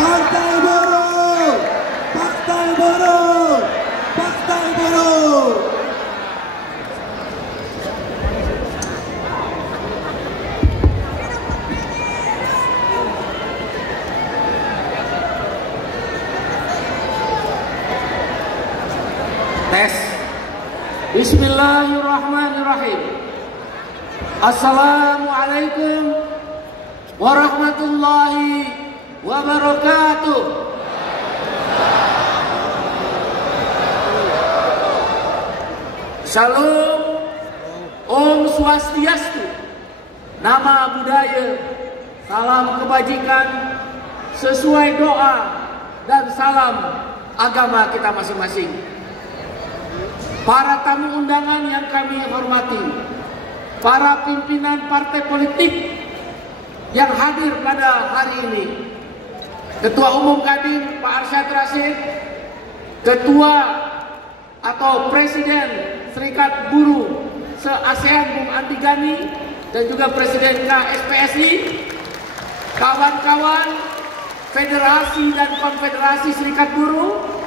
Partai Buruh! Partai Buruh! Partai Buruh! Tes. Bismillahirrahmanirrahim. Assalamualaikum warahmatullahi wabarakatuh. Shalom, Om Swastiastu, nama budaya, salam kebajikan, sesuai doa dan salam agama kita masing-masing. Para tamu undangan yang kami hormati, para pimpinan partai politik yang hadir pada hari ini, Ketua Umum Kadin Pak Arsyad Rashid, Ketua atau Presiden Serikat Buruh se-ASEAN Bung Andi Gani, dan juga Presiden KSPSI, kawan-kawan Federasi dan Konfederasi Serikat Buruh,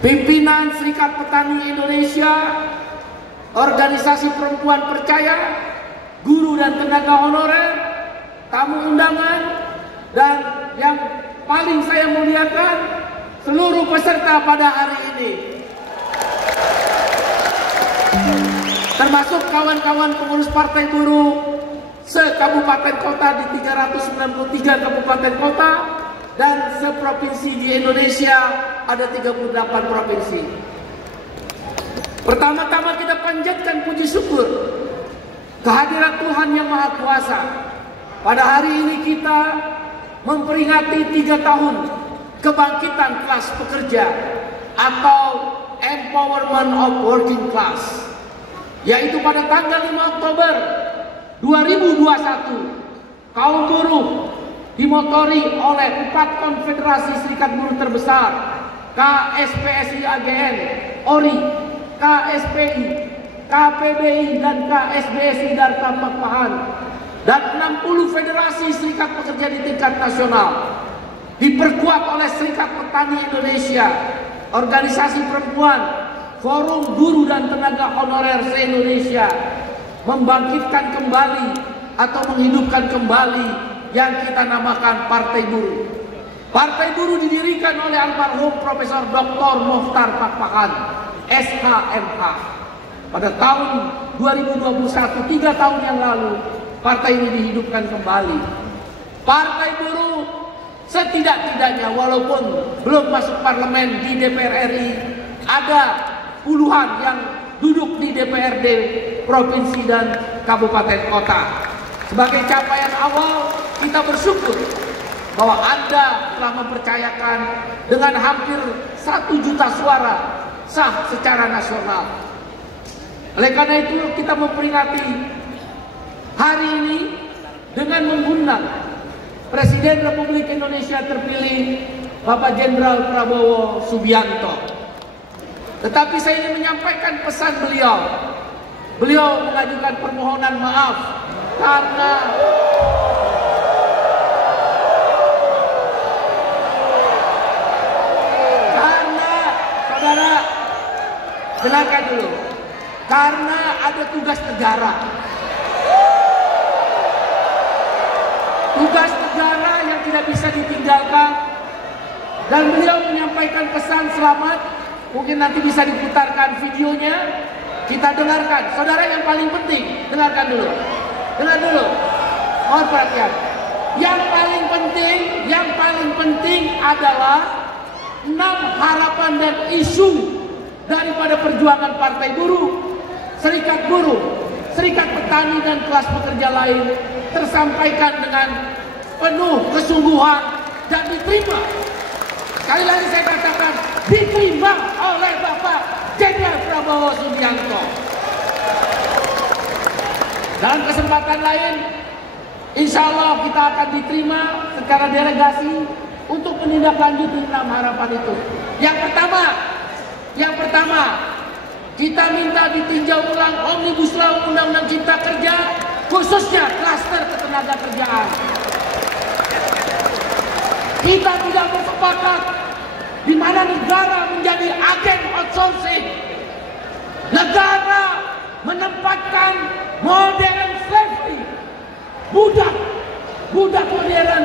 pimpinan Serikat Petani Indonesia, organisasi perempuan percaya, guru dan tenaga honorer, tamu undangan, dan yang paling saya muliakan, seluruh peserta pada hari ini, termasuk kawan-kawan pengurus Partai Buruh se-kabupaten kota di 393 kabupaten kota, dan seprovinsi di Indonesia ada 38 provinsi. Pertama-tama kita panjatkan puji syukur kehadiran Tuhan Yang Maha Kuasa. Pada hari ini kita memperingati 3 tahun kebangkitan kelas pekerja atau Empowerment of Working Class, yaitu pada tanggal 5 Oktober 2021 kaum buruh dimotori oleh 4 konfederasi serikat buruh terbesar, KSPSI AGN, ORI, KSPI, KPBI, dan KSBSI Darta Pakpahan, dan 60 federasi serikat pekerja di tingkat nasional, diperkuat oleh Serikat Petani Indonesia, organisasi perempuan, forum buruh dan tenaga honorer se-Indonesia, membangkitkan kembali atau menghidupkan kembali yang kita namakan Partai Buruh. Partai Buruh didirikan oleh almarhum Profesor Dr. Mokhtar Pakpahan, SHMH. Pada tahun 2021, 3 tahun yang lalu, partai ini dihidupkan kembali. Partai Buruh setidak-tidaknya, walaupun belum masuk parlemen di DPR RI, ada puluhan yang duduk di DPRD provinsi dan kabupaten kota. Sebagai capaian awal, kita bersyukur bahwa Anda telah mempercayakan dengan hampir 1 juta suara sah secara nasional. Oleh karena itu, kita memperingati hari ini dengan mengundang Presiden Republik Indonesia terpilih Bapak Jenderal Prabowo Subianto. Tetapi saya ingin menyampaikan pesan beliau. Beliau mengajukan permohonan maaf karena saudara, dengarkan dulu, karena ada tugas negara. Tugas negara yang tidak bisa ditinggalkan, dan beliau menyampaikan pesan selamat. Mungkin nanti bisa diputarkan videonya, kita dengarkan. Saudara, yang paling penting, dengarkan dulu. Dengar dulu, mohon perhatian. Yang paling penting adalah 6 harapan dan isu daripada perjuangan Partai Buruh, Serikat Buruh, Serikat Petani, dan kelas pekerja lain tersampaikan dengan penuh kesungguhan dan diterima. Sekali lagi saya katakan, diterima oleh Bapak Jenderal Prabowo Subianto. Dalam kesempatan lain, insya Allah kita akan diterima secara delegasi untuk menindaklanjuti 6 harapan itu. Yang pertama, kita minta ditinjau ulang Omnibus Law Undang-Undang Cipta Kerja, khususnya klaster ketenaga kerjaan. Kita tidak bersepakat di mana negara menjadi agen outsourcing. Negara menempatkan modern slavery, budak modern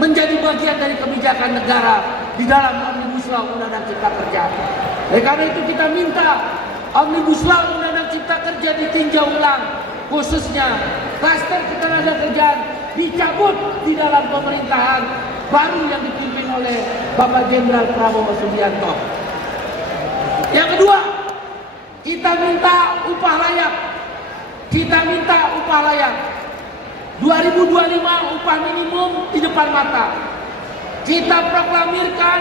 menjadi bagian dari kebijakan negara di dalam Omnibus Law Undang-Undang Cipta Kerja. Oleh karena itu kita minta Omnibus Law Undang-Undang Cipta Kerja ditinjau ulang, khususnya klaster ketenagakerjaan dicabut di dalam pemerintahan baru yang dipimpin oleh Bapak Jenderal Prabowo Subianto. Yang kedua, kita minta upah layak. 2025 upah minimum di depan mata. Kita proklamirkan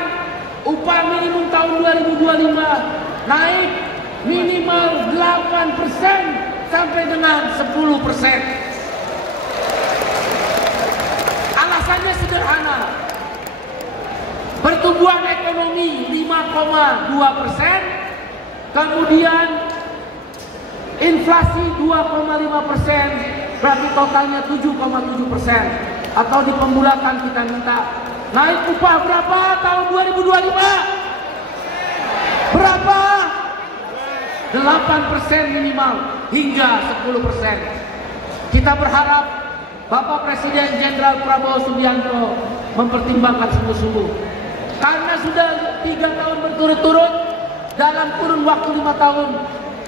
upah minimum tahun 2025 naik minimal 8% sampai dengan 10%. Alasannya sederhana. Pertumbuhan ekonomi 5,2%, kemudian inflasi 2,5%, berarti totalnya 7,7%. Atau di pembulakan kita minta naik upah berapa tahun 2025? Berapa? 8% minimal hingga 10%. Kita berharap Bapak Presiden Jenderal Prabowo Subianto mempertimbangkan sungguh-sungguh. Karena sudah 3 tahun berturut-turut, dalam kurun waktu 5 tahun,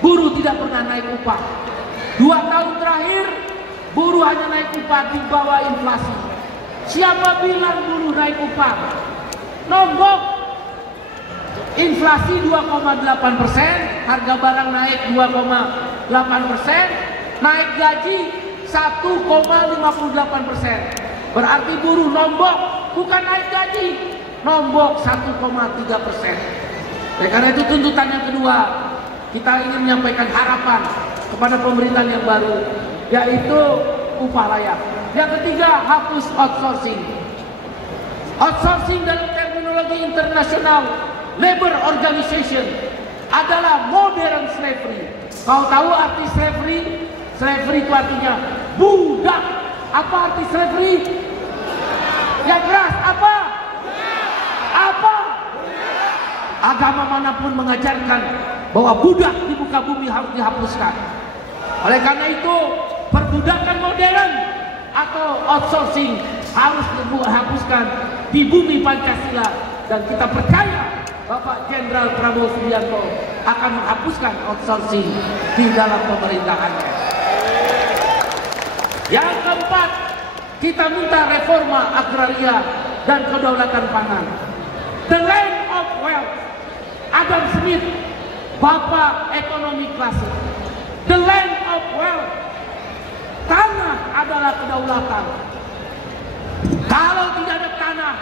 buruh tidak pernah naik upah. 2 tahun terakhir, buruh hanya naik upah di bawah inflasi. Siapa bilang buruh naik upah? Nombok. Inflasi 2,8%, harga barang naik 2,8%, naik gaji 1,58%. Berarti buruh nombok, bukan naik gaji, nombok 1,3%. Karena itu tuntutan yang kedua, kita ingin menyampaikan harapan kepada pemerintahan yang baru, yaitu upah layak. Yang ketiga, hapus outsourcing. Outsourcing dalam terminologi internasional Labor Organization adalah modern slavery. Kau tahu arti slavery? Slavery itu artinya budak. Apa arti slavery? Yang keras apa? Apa? Agama manapun mengajarkan bahwa budak di muka bumi harus dihapuskan. Oleh karena itu, perbudakan modern atau outsourcing harus dihapuskan di bumi Pancasila, dan kita percaya Bapak Jenderal Prabowo Subianto akan menghapuskan outsourcing di dalam pemerintahannya. Yang keempat, kita minta reforma agraria dan kedaulatan pangan. The land of wealth. Adam Smith, Bapak ekonomi klasik. The land of wealth. Tanah adalah kedaulatan. Kalau tidak ada tanah,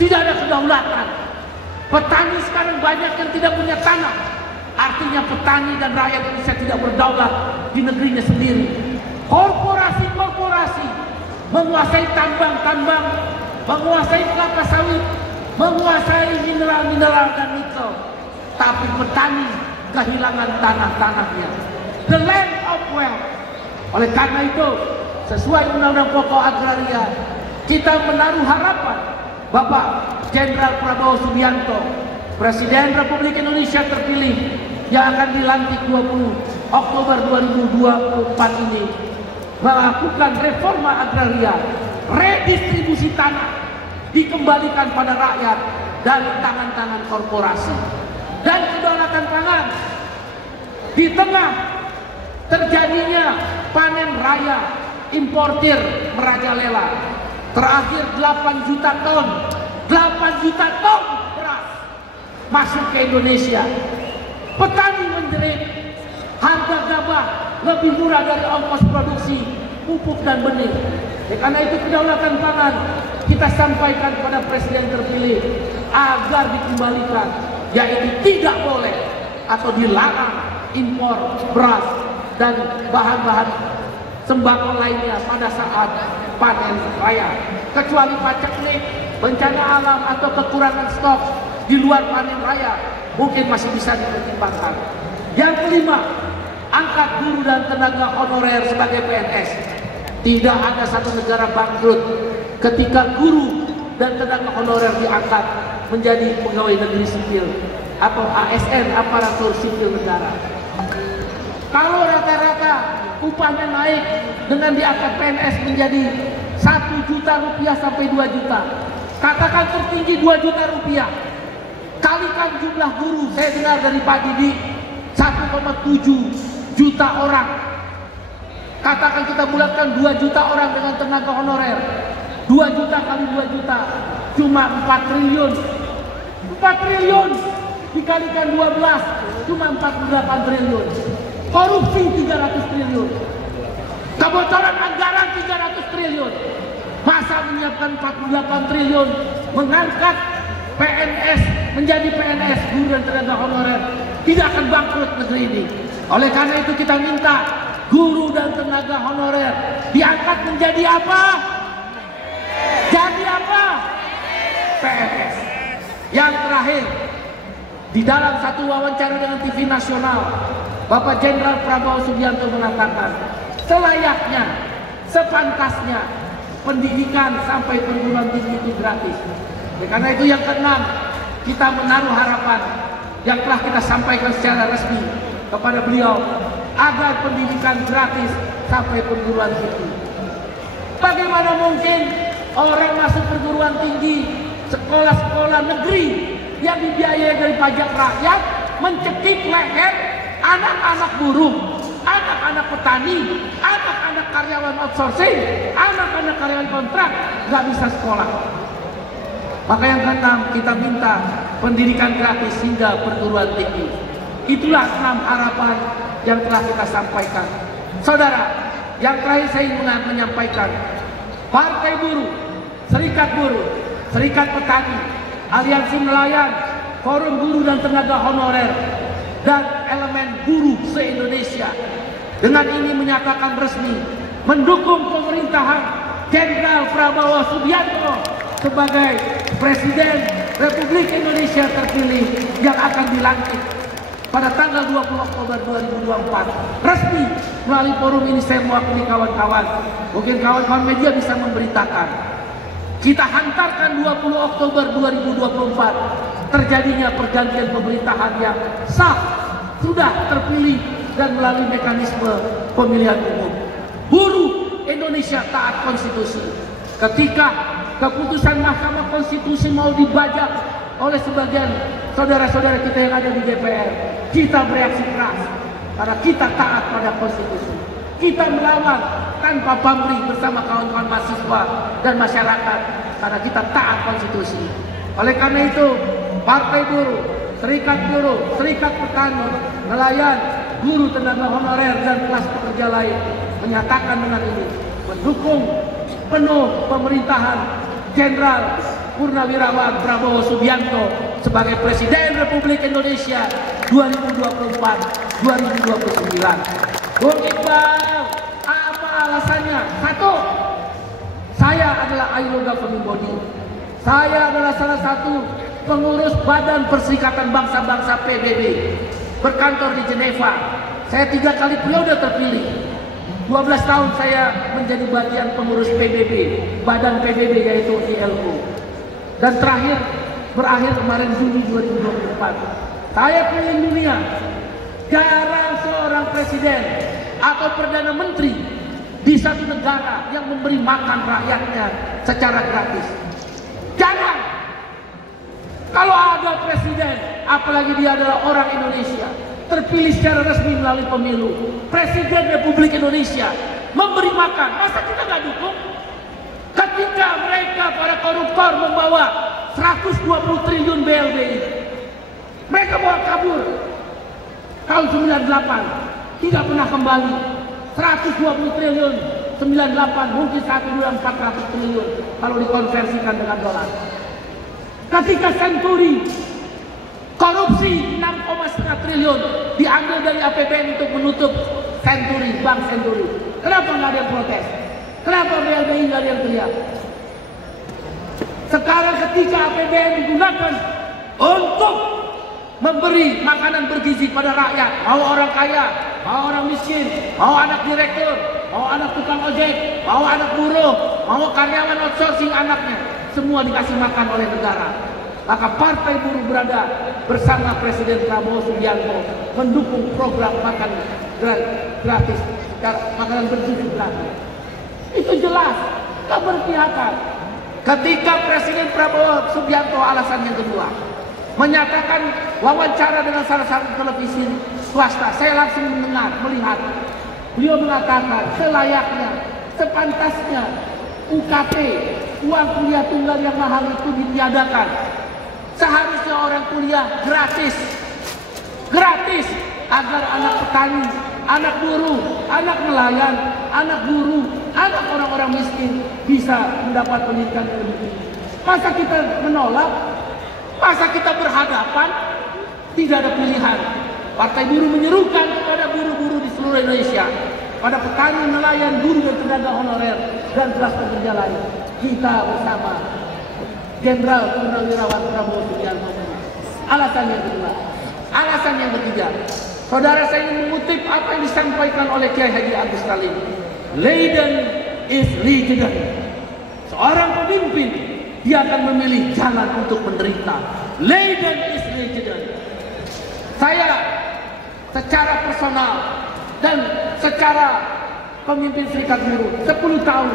tidak ada kedaulatan. Petani sekarang banyak yang tidak punya tanah. Artinya petani dan rakyat Indonesia tidak berdaulat di negerinya sendiri. Korporasi-korporasi menguasai tambang-tambang, menguasai kelapa sawit, menguasai mineral-mineral dan nikel. Tapi petani kehilangan tanah-tanahnya. The land of wealth. Oleh karena itu, sesuai Undang-Undang Pokok Agraria, kita menaruh harapan Bapak Jenderal Prabowo Subianto, Presiden Republik Indonesia terpilih yang akan dilantik 20 Oktober 2024 ini, melakukan reforma agraria, redistribusi tanah dikembalikan pada rakyat dari tangan-tangan korporasi, dan kedaulatan pangan. Di tengah terjadinya panen raya, importir merajalela. Terakhir 8 juta ton beras masuk ke Indonesia. Petani menjerit, harga gabah lebih murah dari ongkos produksi pupuk dan benih. Karena itu kedaulatan pangan kita sampaikan kepada Presiden terpilih agar dikembalikan, yaitu tidak boleh atau dilarang impor beras dan bahan-bahan sembako lainnya pada saat panen raya, kecuali paceklik, bencana alam atau kekurangan stok di luar panen raya mungkin masih bisa dipertimbangkan. Yang kelima, angkat guru dan tenaga honorer sebagai PNS. Tidak ada satu negara bangkrut ketika guru dan tenaga honorer diangkat menjadi pegawai negeri sipil atau ASN, aparatur sipil negara. Kalau rata-rata upahnya naik dengan diangkat PNS menjadi 1 juta rupiah sampai 2 juta, katakan tertinggi 2 juta rupiah, kalikan jumlah guru, saya dengar dari Pak Didi 1,7 juta orang, katakan kita bulatkan 2 juta orang dengan tenaga honorer, 2 juta kali 2 juta cuma 4 triliun. 4 triliun dikalikan 12 cuma 48 triliun. Korupsi 300 triliun. Kebocoran anggaran 300 triliun. Masa menyiapkan 48 triliun mengangkat PNS menjadi PNS, guru dan tenaga honorer, tidak akan bangkrut negeri ini. Oleh karena itu kita minta guru dan tenaga honorer diangkat menjadi apa? Jadi apa? PNS. Yang terakhir, di dalam satu wawancara dengan TV nasional, Bapak Jenderal Prabowo Subianto mengatakan selayaknya, sepantasnya pendidikan sampai perguruan tinggi itu gratis. Karena itu yang keenam, kita menaruh harapan yang telah kita sampaikan secara resmi kepada beliau agar pendidikan gratis sampai perguruan tinggi. Bagaimana mungkin orang masuk perguruan tinggi, sekolah-sekolah negeri yang dibiayai dari pajak rakyat mencekik leher anak-anak buruh, anak-anak petani, anak-anak karyawan outsourcing, anak-anak karyawan kontrak nggak bisa sekolah. Maka yang keenam, kita minta pendidikan gratis hingga perguruan tinggi. Itulah 6 harapan yang telah kita sampaikan. Saudara, yang terakhir saya ingin menyampaikan, Partai Buruh, Serikat Buruh, Serikat Petani, Aliansi Nelayan, Forum Guru dan Tenaga Honorer, dan elemen buruh se-Indonesia dengan ini menyatakan resmi mendukung pemerintahan Jenderal Prabowo Subianto sebagai Presiden Republik Indonesia terpilih yang akan dilantik pada tanggal 20 Oktober 2024 resmi. Melalui forum ini saya mewakili kawan-kawan, mungkin kawan-kawan media bisa memberitakan, kita hantarkan 20 Oktober 2024 terjadinya pergantian pemerintahan yang sah, sudah terpilih dan melalui mekanisme pemilihan umum. Buruh Indonesia taat konstitusi. Ketika keputusan Mahkamah Konstitusi mau dibajak oleh sebagian saudara-saudara kita yang ada di DPR, kita bereaksi keras karena kita taat pada konstitusi. Kita melawan tanpa pamrih bersama kawan-kawan mahasiswa dan masyarakat karena kita taat konstitusi. Oleh karena itu, Partai Buruh, Serikat Buruh, Serikat Petani, Nelayan, Guru Tenaga Honorer dan kelas pekerja lain menyatakan dengan ini mendukung penuh pemerintahan Jenderal Purnawirawan Prabowo Subianto sebagai Presiden Republik Indonesia 2024-2029. Bung Iqbal, apa alasannya? 1, saya adalah ILO governing body. Saya adalah salah satu pengurus Badan Perserikatan Bangsa-Bangsa PBB berkantor di Jeneva. Saya 3 kali periode terpilih. 12 tahun saya menjadi bagian pengurus PBB, Badan PBB yaitu ILO. Dan terakhir berakhir kemarin Juni 2024. Saya keliling dunia. Jarang seorang presiden atau perdana menteri di satu negara yang memberi makan rakyatnya secara gratis. Jarang. Kalau ada presiden, apalagi dia adalah orang Indonesia, terpilih secara resmi melalui pemilu, Presiden Republik Indonesia memberi makan, masa kita nggak dukung? Ketika mereka para koruptor membawa 120 triliun BLBI, mereka bawa kabur tahun 98, tidak pernah kembali. 120 triliun 98 mungkin saat ini 400 triliun kalau dikonversikan dengan dolar. Ketika Senturi korupsi 6,5 triliun diambil dari APBN untuk menutup Senturi, Bank Senturi. Kenapa nggak ada yang protes? Kenapa BLBI nggak ada yang teriak? Sekarang ketika APBN digunakan untuk memberi makanan bergizi pada rakyat, mau orang kaya, mau orang miskin, mau anak direktur, mau anak tukang ojek, mau anak buruh, mau karyawan outsourcing anaknya, semua dikasih makan oleh negara. Maka Partai Buruh berada bersama Presiden Prabowo Subianto mendukung program makan gratis, makanan bergizi gratis. Itu jelas keberpihakan. Ketika Presiden Prabowo Subianto, alasan yang kedua, menyatakan wawancara dengan salah satu televisi swasta, saya langsung melihat beliau mengatakan selayaknya, sepantasnya UKT, uang kuliah tunggal yang mahal itu ditiadakan. Seharusnya orang kuliah gratis agar anak petani, anak buruh, anak nelayan, anak buruh, anak orang-orang miskin bisa mendapat pendidikan yang lebih tinggi. Masa kita menolak? Masa kita berhadapan? Tidak ada pilihan. Partai Buruh menyerukan kepada buruh-buruh di seluruh Indonesia, pada petani, nelayan, buruh dan tenaga honorer dan kelas pekerja lain, kita bersama Jenderal Purnawirawan Prabowo Subianto. Alasan yang kedua. Alasan yang ketiga, saudara, saya ingin mengutip apa yang disampaikan oleh Kiai Haji Agus Salim. Leiden is legendary. Seorang pemimpin, dia akan memilih jalan untuk menderita. Leiden is legendary. Saya secara personal dan secara pemimpin Serikat Buruh 10 tahun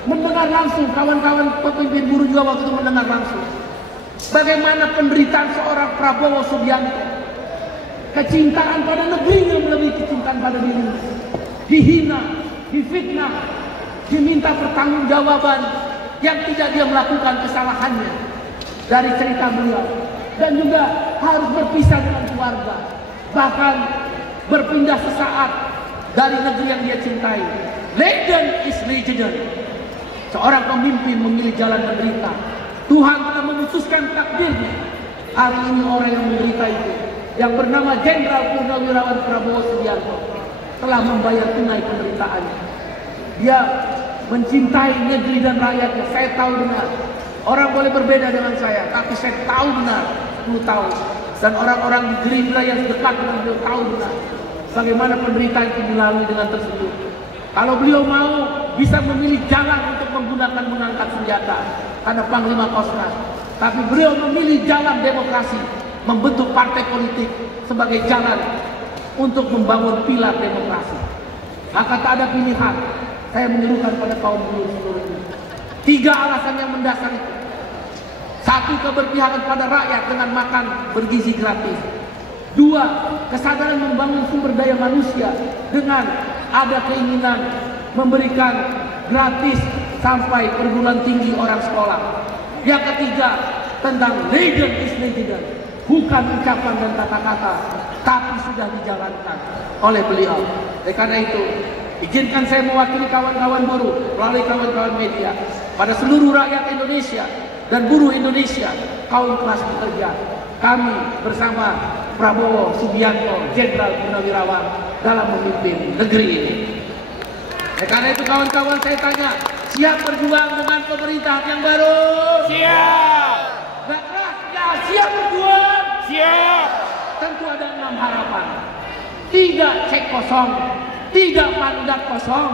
mendengar langsung, kawan-kawan pemimpin buruh juga waktu itu mendengar langsung bagaimana penderitaan seorang Prabowo Subianto. Kecintaan pada negerinya melebihi kecintaan pada dirinya. Dihina, difitnah, diminta pertanggungjawaban yang tidak dia melakukan kesalahannya dari cerita beliau, dan juga harus berpisah dengan keluarga, bahkan berpindah sesaat dari negeri yang dia cintai. Legend is legendary. Seorang pemimpin memilih jalan menderita. Tuhan telah memutuskan takdirnya. Hari ini orang yang menderita itu, yang bernama Jenderal Purnawirawan Prabowo Subianto, telah membayar tunai penderitaannya. Dia mencintai negeri dan rakyatnya. Saya tahu benar. Orang boleh berbeda dengan saya, tapi saya tahu benar 10 tahun. Dan orang-orang di Gerindra yang dekat dengan beliau tahu benar bagaimana penderitaan itu dilalui dengan tersenyum. Kalau beliau mau, bisa memilih jalan untuk mengangkat senjata karena Panglima Kostrat. Tapi beliau memilih jalan demokrasi, membentuk partai politik sebagai jalan untuk membangun pilar demokrasi. Maka tak ada pilihan. Saya menyerukan pada kaum buruh seluruhnya. 3 alasan yang mendasar itu. 1, keberpihakan pada rakyat dengan makan bergizi gratis. 2, kesadaran membangun sumber daya manusia dengan ada keinginan memberikan gratis sampai perguruan tinggi orang sekolah. Yang ketiga, tentang legend is legend, bukan ucapan dan kata-kata, tapi sudah dijalankan oleh beliau. Karena itu, izinkan saya mewakili kawan-kawan buruh melalui kawan-kawan media pada seluruh rakyat Indonesia dan buruh Indonesia, kaum kelas pekerja. Kami bersama Prabowo Subianto, Jenderal Purnawirawan dalam memimpin negeri ini. Karena itu kawan-kawan, saya tanya, siap berjuang dengan pemerintahan yang baru? Siap. Gak keras? Ya, siap berjuang? Siap. Tentu ada 6 harapan. Tidak cek kosong, tidak mandat kosong,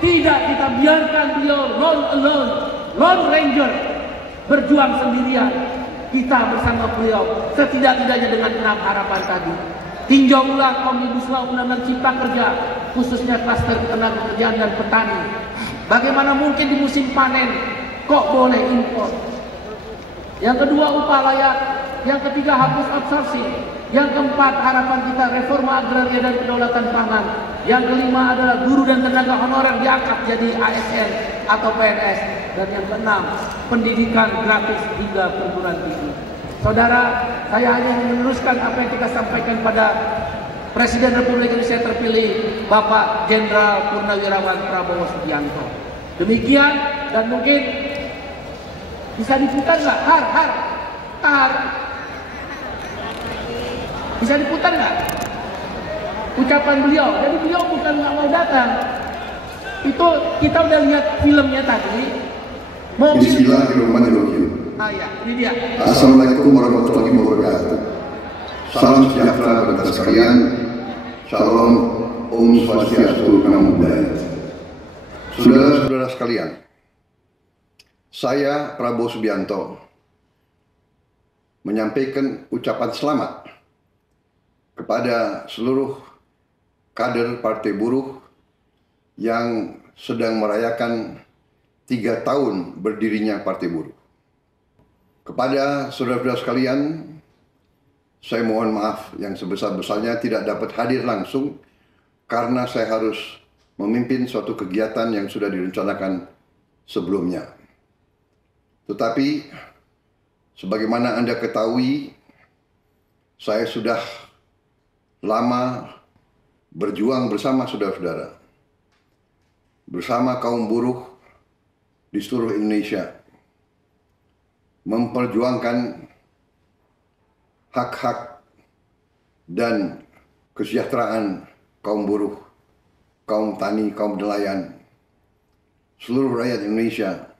tidak kita biarkan beliau lone ranger, berjuang sendirian. Kita bersama beliau setidak-tidaknya dengan 6 harapan tadi. Tinjau ulang Omnibus Law Undang-Undang Cipta Kerja, khususnya klaster ketenaga kerjaan dan petani. Bagaimana mungkin di musim panen kok boleh impor? Yang kedua, upah layak. Yang ketiga, hapus outsourcing. Yang keempat, harapan kita reforma agraria dan kedaulatan pangan. Yang kelima adalah guru dan tenaga honorer diangkat jadi ASN atau PNS. Dan yang keenam, pendidikan gratis hingga perguruan tinggi. Saudara, saya hanya meneruskan apa yang kita sampaikan pada Presiden Republik Indonesia terpilih, Bapak Jenderal Purnawirawan Prabowo Subianto. Demikian, dan mungkin bisa diputar nggak? Har. Bisa diputar nggak? Ucapan beliau. Jadi beliau bukan nggak mau datang. Itu kita udah lihat filmnya tadi. Bismillahirrahmanirrahim. Ya, ini dia. Assalamualaikum warahmatullahi wabarakatuh. Salam sejahtera bagi kita sekalian. Salam Om Swastiastu, Namo Buddhaya. Saudara-saudara sekalian, Saya, Prabowo Subianto, menyampaikan ucapan selamat kepada seluruh kader Partai Buruh yang sedang merayakan 3 tahun berdirinya Partai Buruh. Kepada saudara-saudara sekalian, saya mohon maaf yang sebesar-besarnya tidak dapat hadir langsung karena saya harus memimpin suatu kegiatan yang sudah direncanakan sebelumnya. Tetapi, sebagaimana Anda ketahui, saya sudah lama berjuang bersama saudara-saudara, bersama kaum buruh di seluruh Indonesia, memperjuangkan hak-hak dan kesejahteraan kaum buruh, kaum tani, kaum nelayan, seluruh rakyat Indonesia,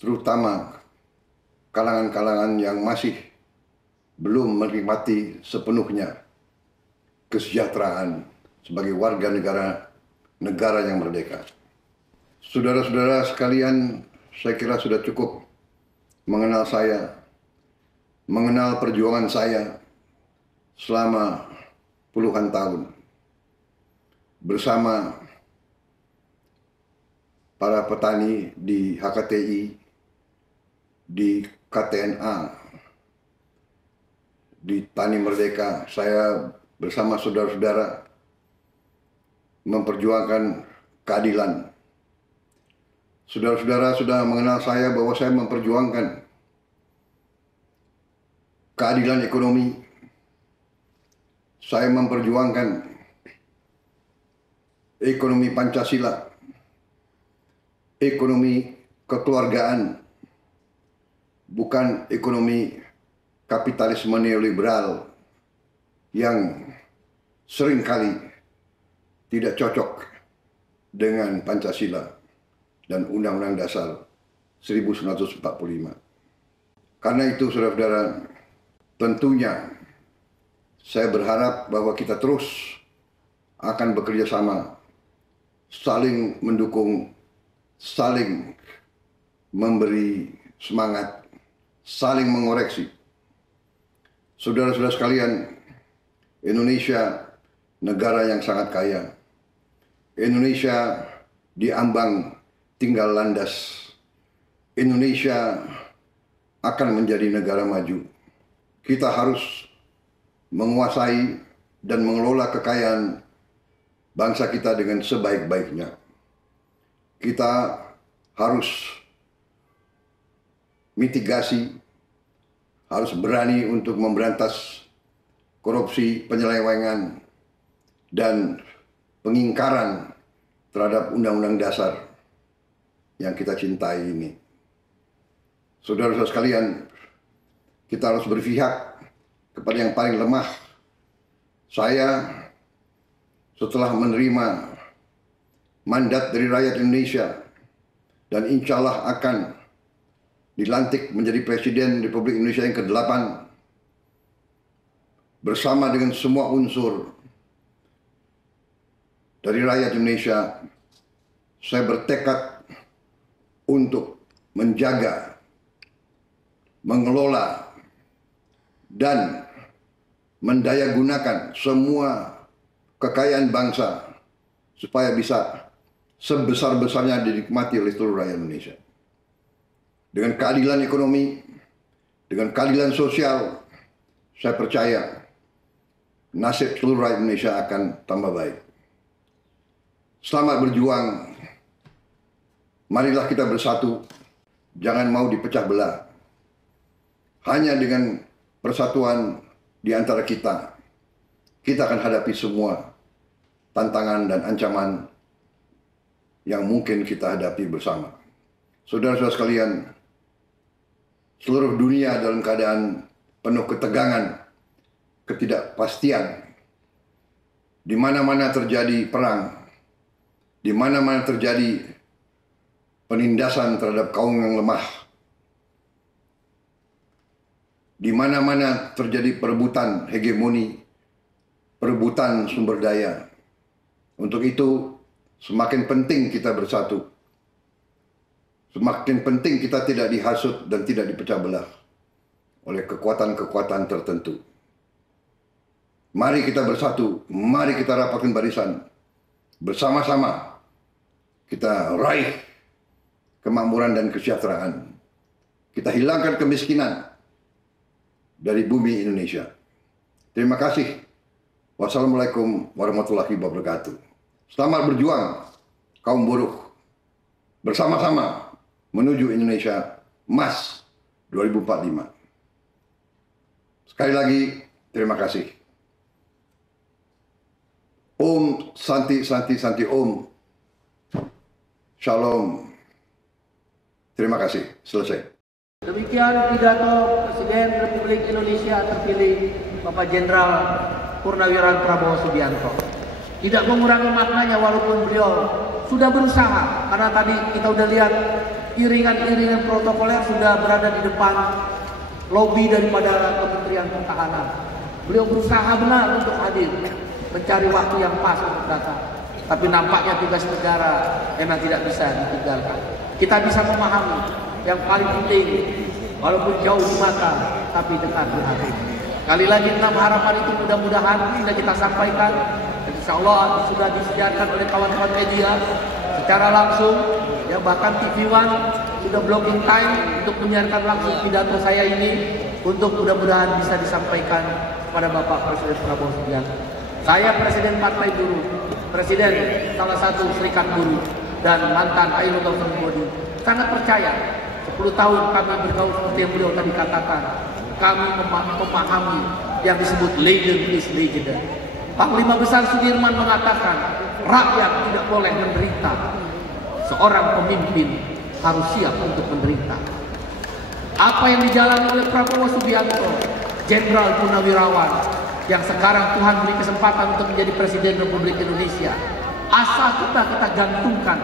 terutama kalangan-kalangan yang masih belum menikmati sepenuhnya kesejahteraan sebagai warga negara yang merdeka. Saudara-saudara sekalian, saya kira sudah cukup mengenal saya, mengenal perjuangan saya selama puluhan tahun bersama para petani di HKTI, di KTNA, di Tani Merdeka. Saya bersama saudara-saudara memperjuangkan keadilan. Saudara-saudara sudah mengenal saya bahwa saya memperjuangkan keadilan ekonomi. Saya memperjuangkan ekonomi Pancasila, ekonomi kekeluargaan, bukan ekonomi kapitalisme neoliberal yang seringkali tidak cocok dengan Pancasila dan Undang-Undang Dasar 1945. Karena itu, saudara-saudara, tentunya saya berharap bahwa kita terus akan bekerja sama, saling mendukung, saling memberi semangat, saling mengoreksi. Saudara-saudara sekalian, Indonesia negara yang sangat kaya. Indonesia diambang tinggal landas. Indonesia akan menjadi negara maju. Kita harus menguasai dan mengelola kekayaan bangsa kita dengan sebaik-baiknya. Kita harus mitigasi, harus berani untuk memberantas korupsi, penyelewengan, dan pengingkaran terhadap Undang-Undang Dasar yang kita cintai ini. Saudara-saudara sekalian, kita harus berpihak kepada yang paling lemah. Saya setelah menerima mandat dari rakyat Indonesia dan insya Allah akan dilantik menjadi Presiden Republik Indonesia yang ke-8 bersama dengan semua unsur dari rakyat Indonesia. Saya bertekad untuk menjaga, mengelola, dan mendayagunakan semua kekayaan bangsa supaya bisa sebesar-besarnya dinikmati oleh seluruh rakyat Indonesia. Dengan keadilan ekonomi, dengan keadilan sosial, saya percaya nasib seluruh rakyat Indonesia akan tambah baik. Selamat berjuang. Marilah kita bersatu. Jangan mau dipecah belah. Hanya dengan persatuan di antara kita, kita akan hadapi semua tantangan dan ancaman yang mungkin kita hadapi bersama. Saudara-saudara sekalian, seluruh dunia dalam keadaan penuh ketegangan, ketidakpastian. Di mana-mana terjadi perang, di mana-mana terjadi penindasan terhadap kaum yang lemah, di mana-mana terjadi perebutan hegemoni, perebutan sumber daya. Untuk itu, semakin penting kita bersatu. Semakin penting kita tidak dihasut dan tidak dipecah belah oleh kekuatan-kekuatan tertentu. Mari kita bersatu, mari kita rapatkan barisan. Bersama-sama kita raih kemakmuran dan kesejahteraan. Kita hilangkan kemiskinan dari bumi Indonesia. Terima kasih. Wassalamualaikum warahmatullahi wabarakatuh. Selamat berjuang, kaum buruh. Bersama-sama menuju Indonesia Emas 2045. Sekali lagi, terima kasih. Om Santi Santi Santi Om. Shalom. Terima kasih. Selesai. Demikian pidato Presiden Republik Indonesia terpilih Bapak Jenderal Purnawirawan Prabowo Subianto. Tidak mengurangi maknanya walaupun beliau sudah berusaha, karena tadi kita udah lihat iringan-iringan protokoler sudah berada di depan lobi daripada Kementerian Pertahanan. Beliau berusaha benar untuk hadir, mencari waktu yang pas untuk datang. Tapi nampaknya tugas negara memang tidak bisa ditinggalkan. Kita bisa memahami yang paling penting, walaupun jauh di mata, tapi dekat di hati. Kali lagi 6 harapan itu mudah-mudahan bisa kita sampaikan. Insya Allah sudah disediakan oleh kawan-kawan media secara langsung, ya bahkan TV One sudah blocking time untuk menyiarkan langsung pidato saya ini, untuk mudah-mudahan bisa disampaikan kepada Bapak Presiden Prabowo Subianto. Saya Presiden Partai Buruh, Presiden salah satu serikat buruh, dan mantan ILO Governing Body, sangat percaya 10 tahun kami bergaul seperti yang beliau tadi katakan, kami memahami yang disebut legend is legendary. Panglima Besar Sudirman mengatakan rakyat tidak boleh menderita, seorang pemimpin harus siap untuk menderita. Apa yang dijalani oleh Prabowo Subianto, Jenderal Purnawirawan, yang sekarang Tuhan beri kesempatan untuk menjadi Presiden Republik Indonesia, asal kita gantungkan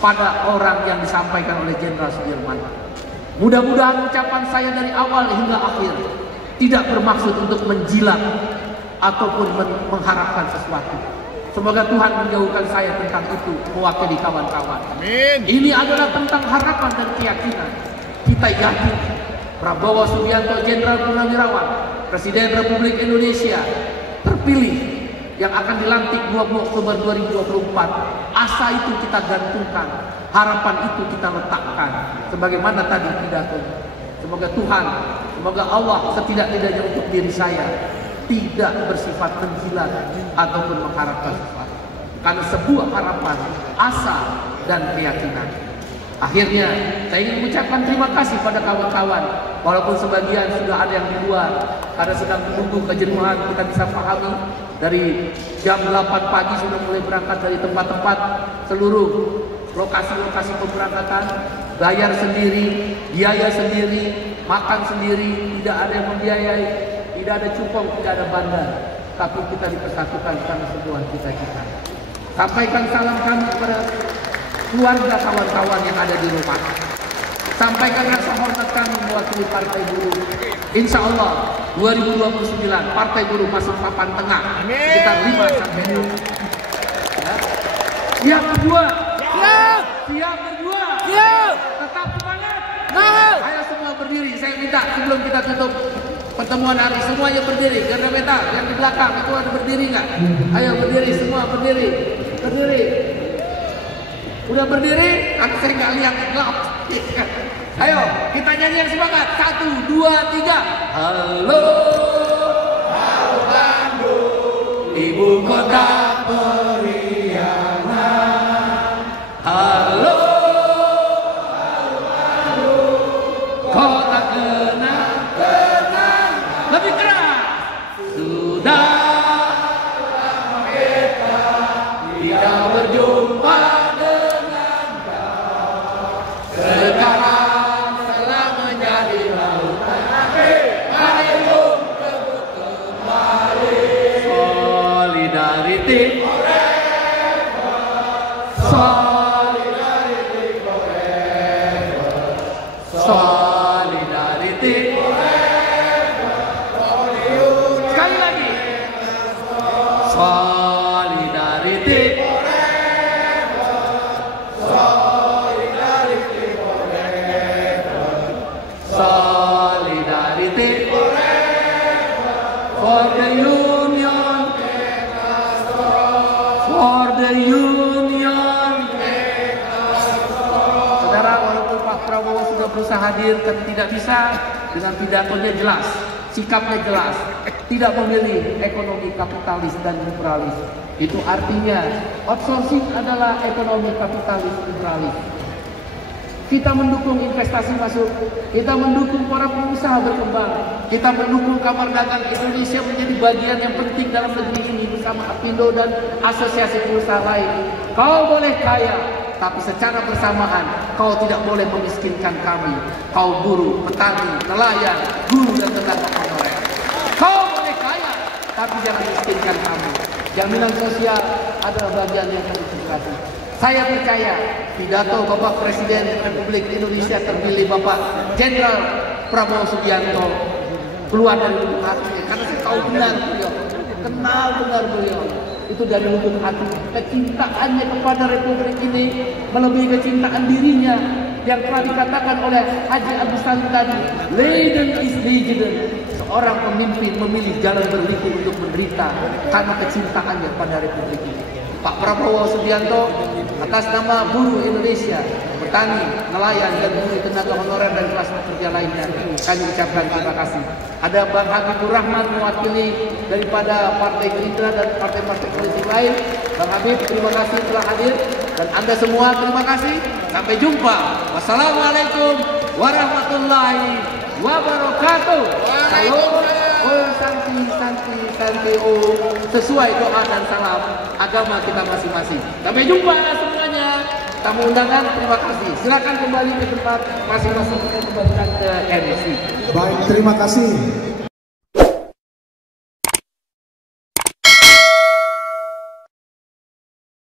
pada orang yang disampaikan oleh Jenderal Sudirman. Mudah-mudahan ucapan saya dari awal hingga akhir tidak bermaksud untuk menjilat ataupun mengharapkan sesuatu. Semoga Tuhan menjauhkan saya tentang itu, mewakili kawan-kawan. Amin. Ini adalah tentang harapan dan keyakinan. Kita yakin Prabowo Subianto, Jenderal Purnawirawan, Presiden Republik Indonesia terpilih, yang akan dilantik 20 Oktober 2024. Asa itu kita gantungkan, harapan itu kita letakkan, sebagaimana tadi pidato. Semoga Tuhan, semoga Allah setidak-tidaknya untuk diri saya tidak bersifat menjilat ataupun mengharapkan sesuatu, karena sebuah harapan, asa, dan keyakinan. Akhirnya saya ingin mengucapkan terima kasih pada kawan-kawan, walaupun sebagian sudah ada yang di luar, ada sedang menunggu kejenuhan. Kita bisa pahami, dari jam 8 pagi sudah mulai berangkat dari tempat-tempat seluruh lokasi-lokasi pemberangkatan, bayar sendiri, biaya sendiri, makan sendiri, tidak ada yang membiayai, tidak ada cupong, tidak ada bandar, tapi kita dipersatukan karena sebuah cita-cita. Sampaikan salam kami kepada keluarga kawan-kawan yang ada di rumah. Sampaikan rasa hormat kami mewakili Partai Buruh. Insya Allah 2029 Partai Buruh masuk papan tengah sekitar 5 sampai 6. Ya. Siap berjuang. Siap. Siap berjuang. Siap. Tetap semangat. Ayo semua berdiri. Saya minta sebelum kita tutup pertemuan hari, semuanya berdiri. Garda Meta yang di belakang itu ada berdiri nggak? Ayo berdiri semua, berdiri. Berdiri. Udah berdiri? Kan saya nggak lihat gelap. Ayo kita nyanyi yang semangat. 1, 2, 3. Halo, halo Bandung, ibu kota periangan. Halo, halo Bandung, kota kenang-kenang. Lebih keras. Sudah lama kita tidak berjumpa. Sekarang telah menjadi lautan air kembali. Solidarity For the Union, for the Union. Saudara, walaupun Pak Prabowo sudah berusaha hadir, tapi tidak bisa. Dengan pidatonya jelas, sikapnya jelas, tidak memilih ekonomi kapitalis dan liberalis. Itu artinya outsourcing adalah ekonomi kapitalis liberalis. Kita mendukung investasi masuk, kita mendukung para pengusaha berkembang, kita mendukung Kamar Dagang Indonesia menjadi bagian yang penting dalam negeri ini bersama Apindo dan asosiasi pengusaha lain. Kau boleh kaya, tapi secara bersamaan kau tidak boleh memiskinkan kami. Kau buruh, petani, nelayan, guru dan tenaga honorer. Kau boleh kaya, tapi jangan miskinkan kami. Jaminan sosial adalah bagian yang harus diperhati. Saya percaya pidato Bapak Presiden Republik Indonesia terpilih Bapak Jenderal Prabowo Subianto keluar dari lubuk hatinya, karena saya tahu benar beliau, kenal benar beliau. Itu dari lubuk hati, kecintaannya kepada Republik ini melebihi kecintaan dirinya yang telah dikatakan oleh Haji Agus Salim tadi. Leiden is legend. Seorang pemimpin memilih jalan berliku untuk menderita karena kecintaannya pada Republik ini. Pak Prabowo Subianto atas nama buruh Indonesia, petani, nelayan, dan buruh tenaga honorer dan kelas pekerja lainnya, kami ucapkan terima kasih. Ada Bang Habibur Rahman mewakili daripada Partai Gerindra dan partai-partai politik lain. Bang Habib, terima kasih telah hadir, dan Anda semua terima kasih. Sampai jumpa. Wassalamualaikum warahmatullahi wabarakatuh. Salam. Oh, santi, oh, sesuai doa dan salam agama kita masing-masing. Sampai jumpa semuanya. Tamu undangan, terima kasih. Silakan kembali ke tempat masing-masing, kita kembalikan ke MC. Baik, terima kasih.